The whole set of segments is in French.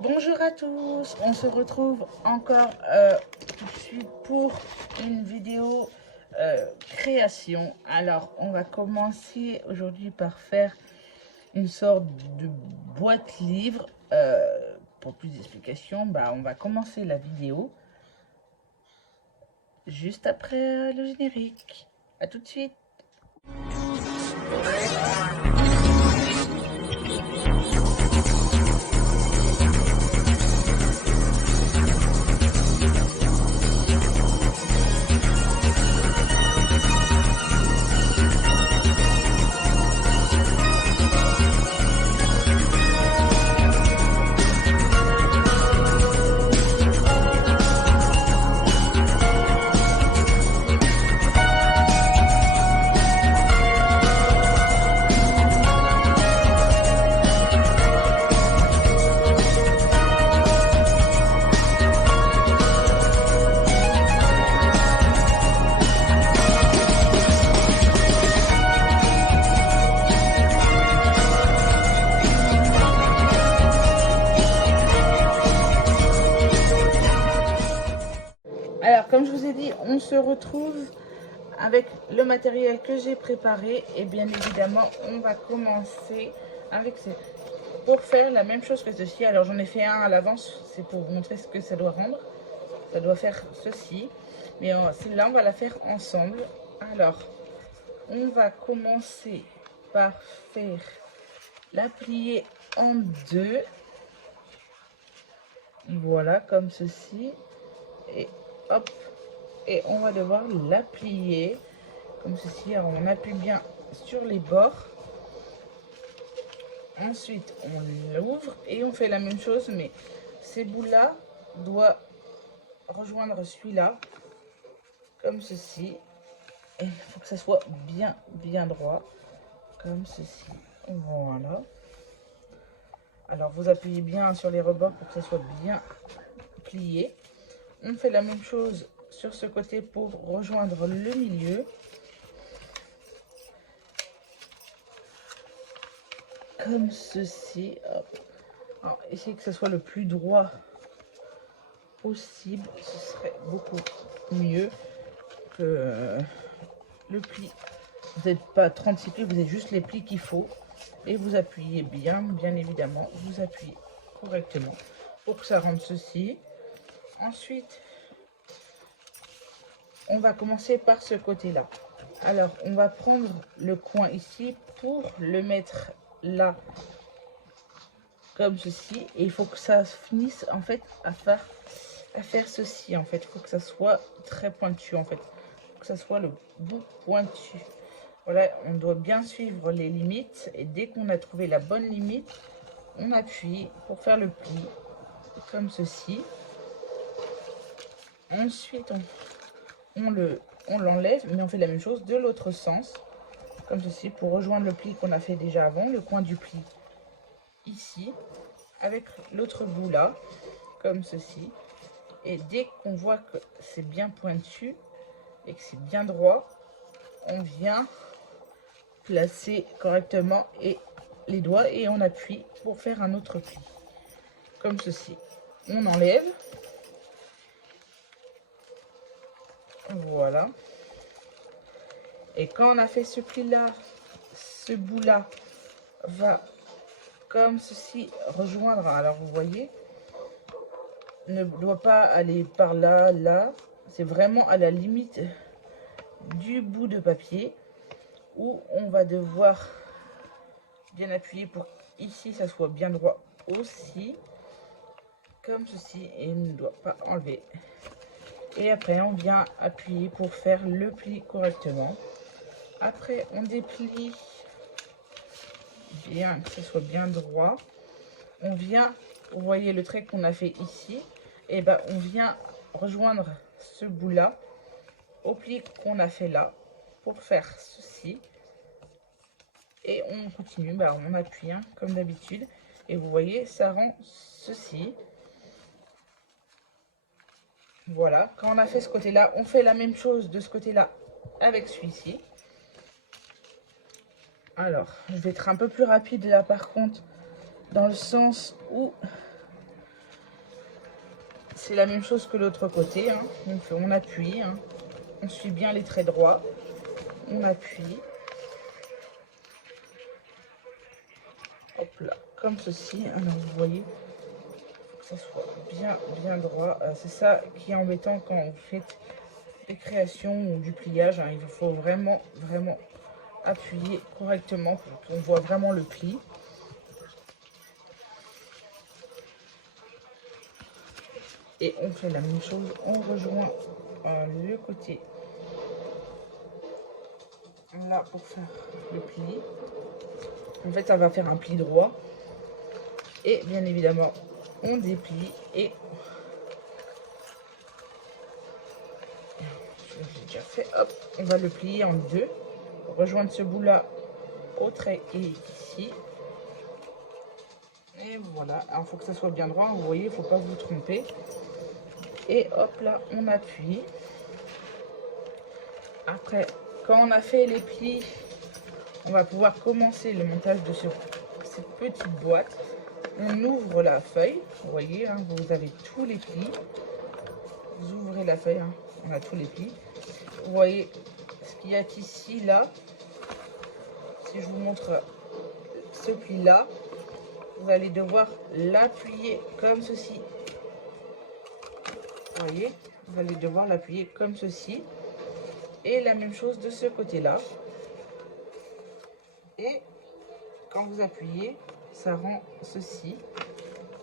Bonjour à tous, on se retrouve encore tout de suite pour une vidéo création. Alors on va commencer aujourd'hui par faire une sorte de boîte livre. Pour plus d'explications, on va commencer la vidéo juste après le générique. A tout de suite. Alors, comme je vous ai dit, on se retrouve avec le matériel que j'ai préparé. Et bien évidemment, on va commencer avec pour faire la même chose que ceci. Alors, j'en ai fait un à l'avance, c'est pour vous montrer ce que ça doit rendre. Ça doit faire ceci. Mais celle-là, on va la faire ensemble. Alors, on va commencer par faire la plier en deux. Voilà, comme ceci. Et hop, et on va devoir la plier comme ceci. Alors on appuie bien sur les bords, ensuite on l'ouvre et on fait la même chose, mais ces bouts là doivent rejoindre celui-là comme ceci, et il faut que ça soit bien droit comme ceci. Voilà, alors vous appuyez bien sur les rebords pour que ça soit bien plié. On fait la même chose sur ce côté pour rejoindre le milieu. Comme ceci. Hop. Alors, essayez que ce soit le plus droit possible. Ce serait beaucoup mieux que le pli. Vous n'êtes pas 36 plis, vous avez juste les plis qu'il faut. Et vous appuyez bien évidemment. Vous appuyez correctement pour que ça rende ceci. Ensuite, on va commencer par ce côté-là. Alors, on va prendre le coin ici pour le mettre là, comme ceci. Et il faut que ça finisse en fait à faire ceci. En fait, il faut que ça soit très pointu. En fait, faut que ça soit le bout pointu. Voilà, on doit bien suivre les limites. Et dès qu'on a trouvé la bonne limite, on appuie pour faire le pli, comme ceci. Ensuite, on l'enlève, mais on fait la même chose de l'autre sens, comme ceci, pour rejoindre le pli qu'on a fait déjà avant, le coin du pli ici, avec l'autre bout là, comme ceci. Et dès qu'on voit que c'est bien pointu et que c'est bien droit, on vient placer correctement et les doigts et on appuie pour faire un autre pli, comme ceci. On enlève. Voilà. Et quand on a fait ce pli là, ce bout là va comme ceci rejoindre. Alors vous voyez, ne doit pas aller par là, là. C'est vraiment à la limite du bout de papier où on va devoir bien appuyer pour ici ça soit bien droit aussi, comme ceci, et on ne doit pas enlever. Et après on vient appuyer pour faire le pli correctement. Après on déplie bien, que ce soit bien droit. On vient, vous voyez le trait qu'on a fait ici, et ben on vient rejoindre ce bout là au pli qu'on a fait là pour faire ceci. Et on continue, on appuie comme d'habitude, et vous voyez ça rend ceci. Voilà, quand on a fait ce côté là, on fait la même chose de ce côté là avec celui-ci. Alors, je vais être un peu plus rapide là par contre, dans le sens où c'est la même chose que l'autre côté, hein. Donc on appuie, hein. On suit bien les traits droits, on appuie, hop là, comme ceci. Alors vous voyez, que ça soit bien droit. C'est ça qui est embêtant quand vous faites des créations ou du pliage, hein. Il faut vraiment appuyer correctement pour qu'on voit vraiment le pli. Et on fait la même chose, on rejoint le côté là pour faire le pli. En fait, ça va faire un pli droit. Et bien évidemment, on déplie et j'ai déjà fait, hop, on va le plier en deux, rejoindre ce bout là au trait et ici. Et voilà, il faut que ça soit bien droit, vous voyez, il ne faut pas vous tromper. Et hop là, on appuie. Après, quand on a fait les plis, on va pouvoir commencer le montage de cette petite boîte. On ouvre la feuille, vous voyez, hein, vous avez tous les plis. Vous ouvrez la feuille, hein, on a tous les plis. Vous voyez ce qu'il y a ici, là. Si je vous montre ce pli-là, vous allez devoir l'appuyer comme ceci. Vous voyez, vous allez devoir l'appuyer comme ceci. Et la même chose de ce côté-là. Et quand vous appuyez, ça rend ceci.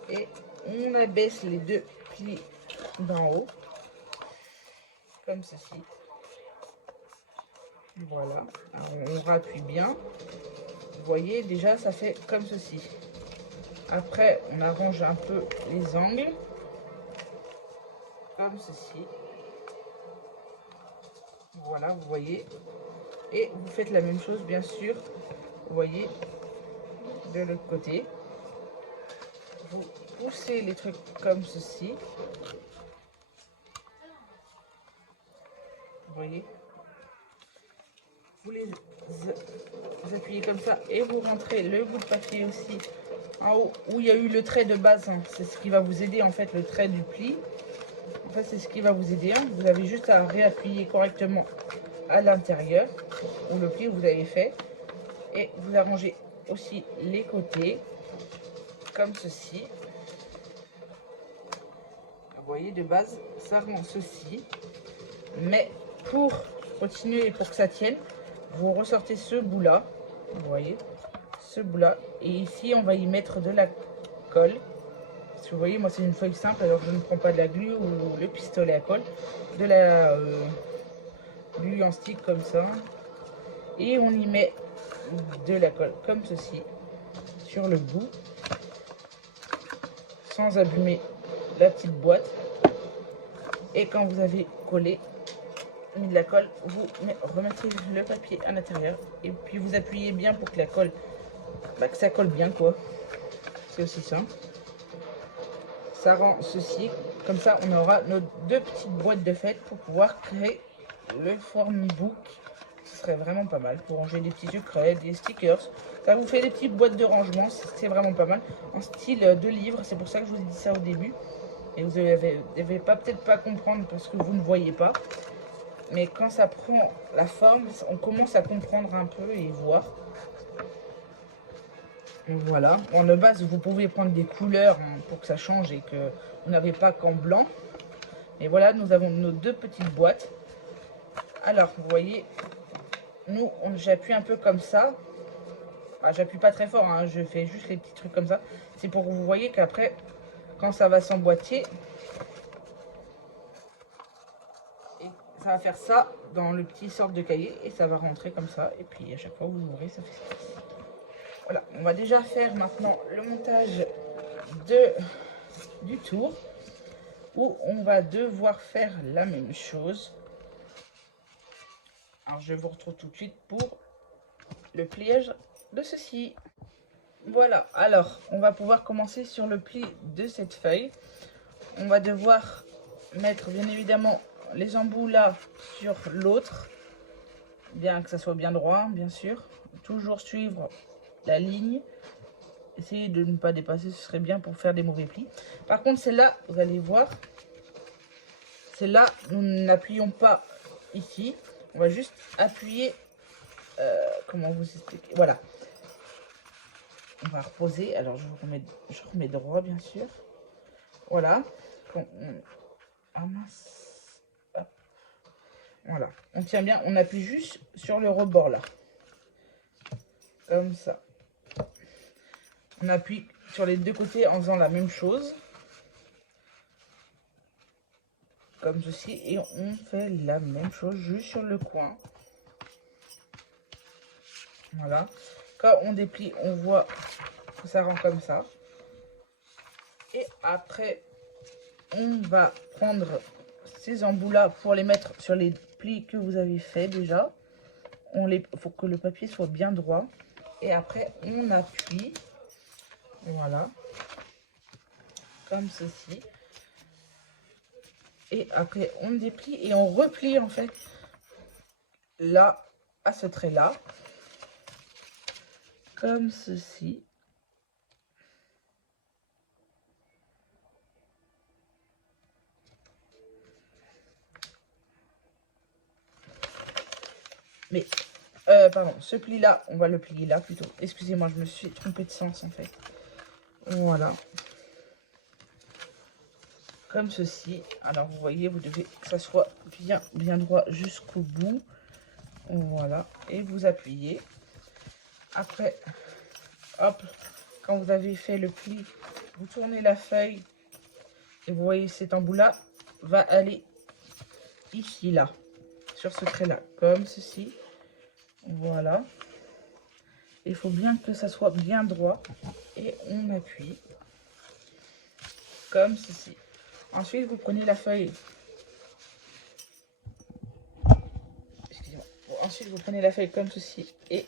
Et on abaisse les deux plis d'en haut. Comme ceci. Voilà. Alors, on rappuie bien. Vous voyez, déjà, ça fait comme ceci. Après, on arrange un peu les angles. Comme ceci. Voilà, vous voyez. Et vous faites la même chose, bien sûr. Vous voyez, de l'autre côté. Vous poussez les trucs comme ceci. Vous voyez. Vous les appuyez comme ça et vous rentrez le bout de papier aussi en haut où il y a eu le trait de base, hein. C'est ce qui va vous aider en fait, le trait du pli. En fait, c'est ce qui va vous aider, hein. Vous avez juste à réappuyer correctement à l'intérieur où le pli vous avez fait et vous arrangez aussi les côtés comme ceci. Vous voyez, de base ça rend ceci, mais pour continuer et pour que ça tienne, vous ressortez ce bout là, vous voyez, ce bout là, et ici on va y mettre de la colle. Vous voyez, moi c'est une feuille simple, alors je ne prends pas de la glu ou le pistolet à colle, de la glu en stick comme ça, et on y met de la colle comme ceci sur le bout, sans abîmer la petite boîte. Et quand vous avez collé, mis de la colle, vous remettez le papier à l'intérieur et puis vous appuyez bien pour que la colle, que ça colle bien quoi. C'est aussi simple. Ça rend ceci, comme ça on aura nos deux petites boîtes de fête pour pouvoir créer le form book. Ce serait vraiment pas mal pour ranger des petits secrets, des stickers. Ça vous fait des petites boîtes de rangement, c'est vraiment pas mal. En style de livre, c'est pour ça que je vous ai dit ça au début. Et vous n'avez peut-être pas comprendre parce que vous ne voyez pas. Mais quand ça prend la forme, on commence à comprendre un peu et voir. Voilà. En de base, vous pouvez prendre des couleurs pour que ça change et que vous n'avez pas qu'en blanc. Et voilà, nous avons nos deux petites boîtes. Alors, vous voyez, nous, j'appuie un peu comme ça. Ah, j'appuie pas très fort, hein, je fais juste les petits trucs comme ça. C'est pour que vous voyez qu'après, quand ça va s'emboîter, ça va faire ça dans le petit sorte de cahier et ça va rentrer comme ça. Et puis à chaque fois vous ouvrez, ça fait ça. Voilà, on va déjà faire maintenant le montage du tour où on va devoir faire la même chose. Alors je vous retrouve tout de suite pour le pliage de ceci. Voilà, alors on va pouvoir commencer sur le pli de cette feuille. On va devoir mettre bien évidemment les embouts là sur l'autre, bien que ça soit bien droit, bien sûr. Toujours suivre la ligne essayez de ne pas dépasser, ce serait bien pour faire des mauvais plis. Par contre, celle-là, vous allez voir, celle-là, nous n'appuyons pas ici. On va juste appuyer, comment vous expliquer, voilà. On va reposer, alors je remets droit bien sûr. Voilà. Ah mince. Hop. Voilà, on tient bien, on appuie juste sur le rebord là. Comme ça. On appuie sur les deux côtés en faisant la même chose. Comme ceci. Et on fait la même chose juste sur le coin. Voilà. Quand on déplie, on voit que ça rend comme ça. Et après, on va prendre ces embouts là pour les mettre sur les plis que vous avez fait déjà. Il faut que le papier soit bien droit. Et après, on appuie. Voilà. Comme ceci. Et après, on déplie et on replie en fait là, à ce trait là. Comme ceci. Mais, pardon, ce pli-là, on va le plier là plutôt. Excusez-moi, je me suis trompée de sens en fait. Voilà. Comme ceci. Alors, vous voyez, vous devez que ça soit bien droit jusqu'au bout. Voilà. Et vous appuyez. Après, hop, quand vous avez fait le pli, vous tournez la feuille. Et vous voyez, cet embout-là va aller ici, là. Sur ce trait-là. Comme ceci. Voilà. Il faut bien que ça soit bien droit. Et on appuie. Comme ceci. Ensuite, vous prenez la feuille. Excusez-moi. Ensuite, vous prenez la feuille comme ceci. Et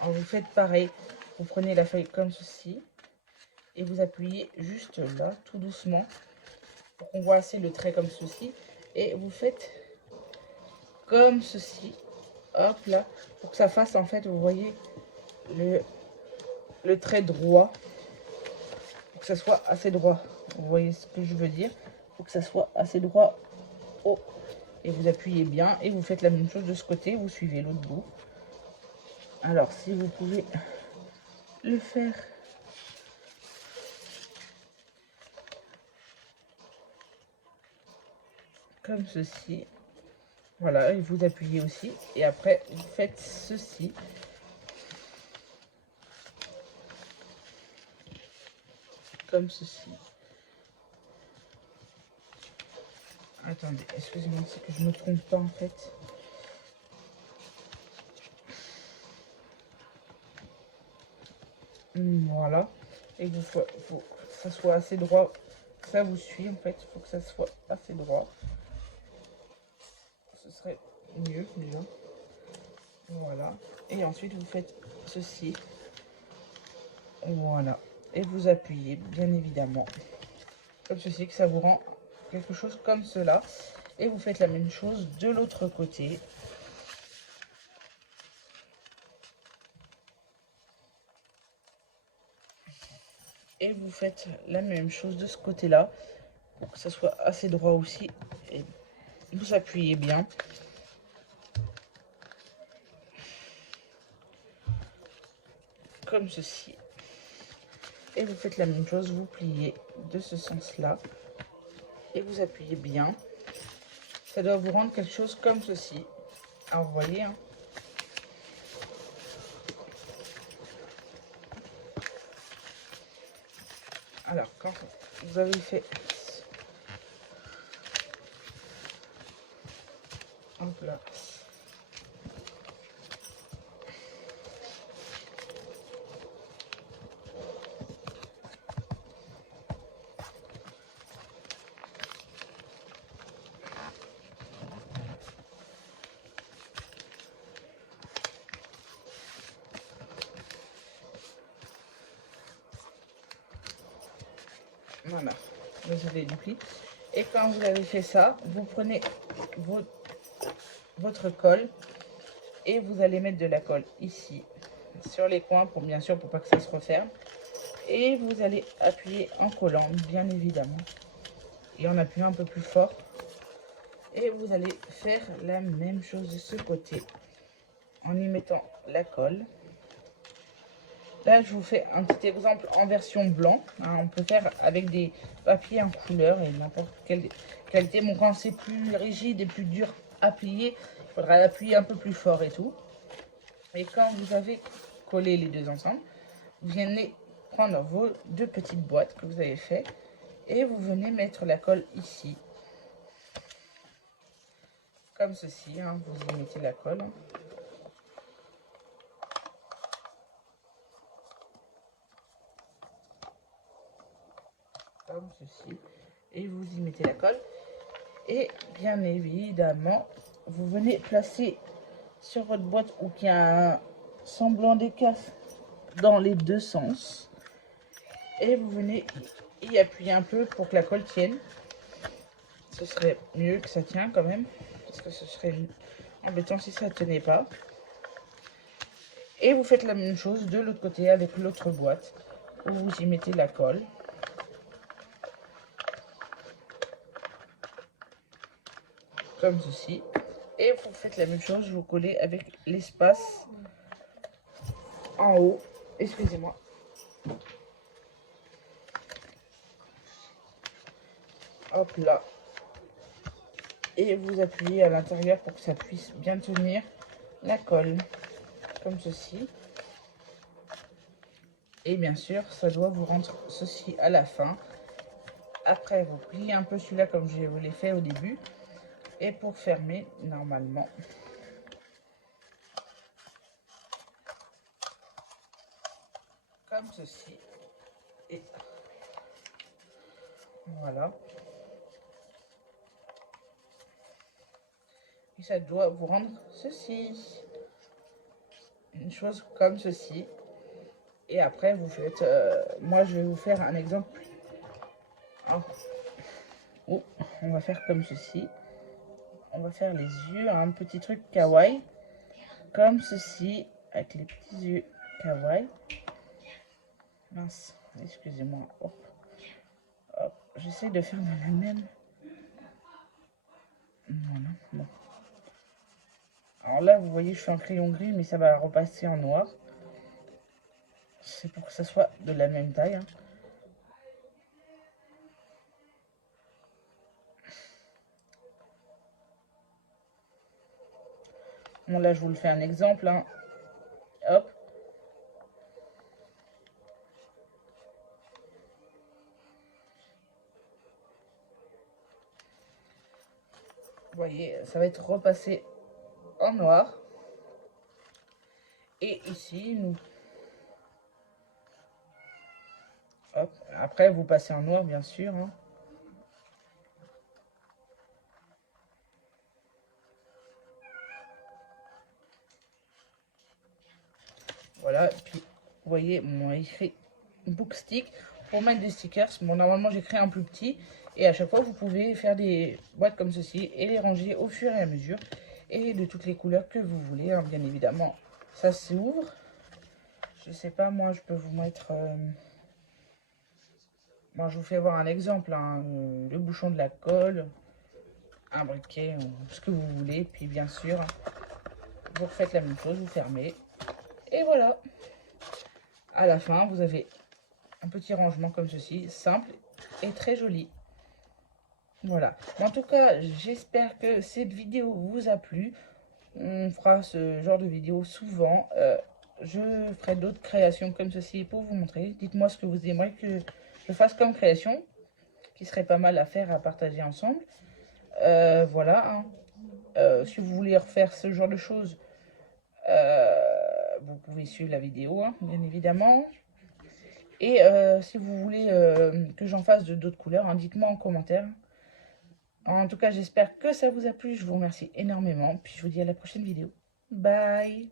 alors, vous faites pareil. Vous prenez la feuille comme ceci. Et vous appuyez juste là, tout doucement. Pour qu'on voit assez le trait comme ceci. Et vous faites comme ceci. Hop là. Pour que ça fasse en fait, vous voyez, le trait droit. Pour que ça soit assez droit. Vous voyez ce que je veux dire. Pour que ça soit assez droit. Oh. Et vous appuyez bien. Et vous faites la même chose de ce côté. Vous suivez l'autre bout. Alors, si vous pouvez le faire comme ceci. Voilà, et vous appuyez aussi. Et après, vous faites ceci. Comme ceci. Attendez, excusez-moi, c'est que je ne me trompe pas en fait. Voilà. Et il faut que ça soit assez droit. Ça vous suit en fait. Il faut que ça soit assez droit. Ce serait mieux déjà. Voilà. Et ensuite vous faites ceci. Voilà. Et vous appuyez bien évidemment. Comme ceci, que ça vous rend quelque chose comme cela. Et vous faites la même chose de l'autre côté. Et vous faites la même chose de ce côté-là. Pour que ça soit assez droit aussi. Et vous appuyez bien. Comme ceci. Et vous faites la même chose, vous pliez de ce sens-là. Et vous appuyez bien. Ça doit vous rendre quelque chose comme ceci. Alors vous voyez, hein. Alors quand vous avez fait... Hop là. Voilà, vous avez du pli. Et quand vous avez fait ça, vous prenez votre colle et vous allez mettre de la colle ici. sur les coins pour bien sûr pour pas que ça se referme. Et vous allez appuyer en collant, bien évidemment. Et en appuyant un peu plus fort. Et vous allez faire la même chose de ce côté. En y mettant la colle. Là, je vous fais un petit exemple en version blanc. Hein, on peut faire avec des papiers en couleur et n'importe quelle qualité. Bon, quand c'est plus rigide et plus dur à plier, il faudra appuyer un peu plus fort et tout. Et quand vous avez collé les deux ensemble, vous venez prendre vos deux petites boîtes que vous avez fait et vous venez mettre la colle ici. Comme ceci, hein, vous y mettez la colle. Comme ceci. Et vous y mettez la colle. Et bien évidemment, vous venez placer sur votre boîte où il y a un semblant d'écart dans les deux sens. Et vous venez y appuyer un peu pour que la colle tienne. Ce serait mieux que ça tient quand même. Parce que ce serait embêtant si ça ne tenait pas. Et vous faites la même chose de l'autre côté avec l'autre boîte. Où vous y mettez la colle. Comme ceci. Et vous faites la même chose, vous collez avec l'espace en haut. Excusez-moi. Hop là. Et vous appuyez à l'intérieur pour que ça puisse bien tenir la colle. Comme ceci. Et bien sûr, ça doit vous rendre ceci à la fin. Après, vous pliez un peu celui-là comme je vous l'ai fait au début. Et pour fermer, normalement, comme ceci. Et voilà. Et ça doit vous rendre ceci. Une chose comme ceci. Et après, vous faites... moi, je vais vous faire un exemple. Oh, on va faire comme ceci. On va faire les yeux, un petit truc kawaii. Comme ceci, avec les petits yeux kawaii. Mince, excusez-moi. Hop. Hop. J'essaie de faire de la même. Voilà. Bon. Alors là, vous voyez, je suis en crayon gris, mais ça va repasser en noir. C'est pour que ça soit de la même taille. Hein. Bon, là, je vous le fais un exemple. Hein. Hop. Vous voyez, ça va être repassé en noir. Et ici, nous... Hop. Après, vous passez en noir, bien sûr. Hein. Voilà. Puis, vous voyez, moi, écrit book stick pour mettre des stickers. Bon, normalement, j'ai créé un plus petit. Et à chaque fois, vous pouvez faire des boîtes comme ceci et les ranger au fur et à mesure. Et de toutes les couleurs que vous voulez, hein, bien évidemment. Ça s'ouvre. Je sais pas, moi, je peux vous mettre... Moi, je vous fais voir un exemple. Hein, le bouchon de la colle, un briquet, ou ce que vous voulez. Puis, bien sûr, vous refaites la même chose, vous fermez. Et voilà. À la fin, vous avez un petit rangement comme ceci, simple et très joli. Voilà. En tout cas, j'espère que cette vidéo vous a plu. On fera ce genre de vidéo souvent. Je ferai d'autres créations comme ceci pour vous montrer. Dites-moi ce que vous aimeriez que je fasse comme création, qui serait pas mal à faire, à partager ensemble. Voilà. Hein. Si vous voulez refaire ce genre de choses, vous pouvez suivre la vidéo, hein, bien évidemment. Et si vous voulez que j'en fasse de d'autres couleurs, hein, dites-moi en commentaire. En tout cas, j'espère que ça vous a plu. Je vous remercie énormément. Puis je vous dis à la prochaine vidéo. Bye!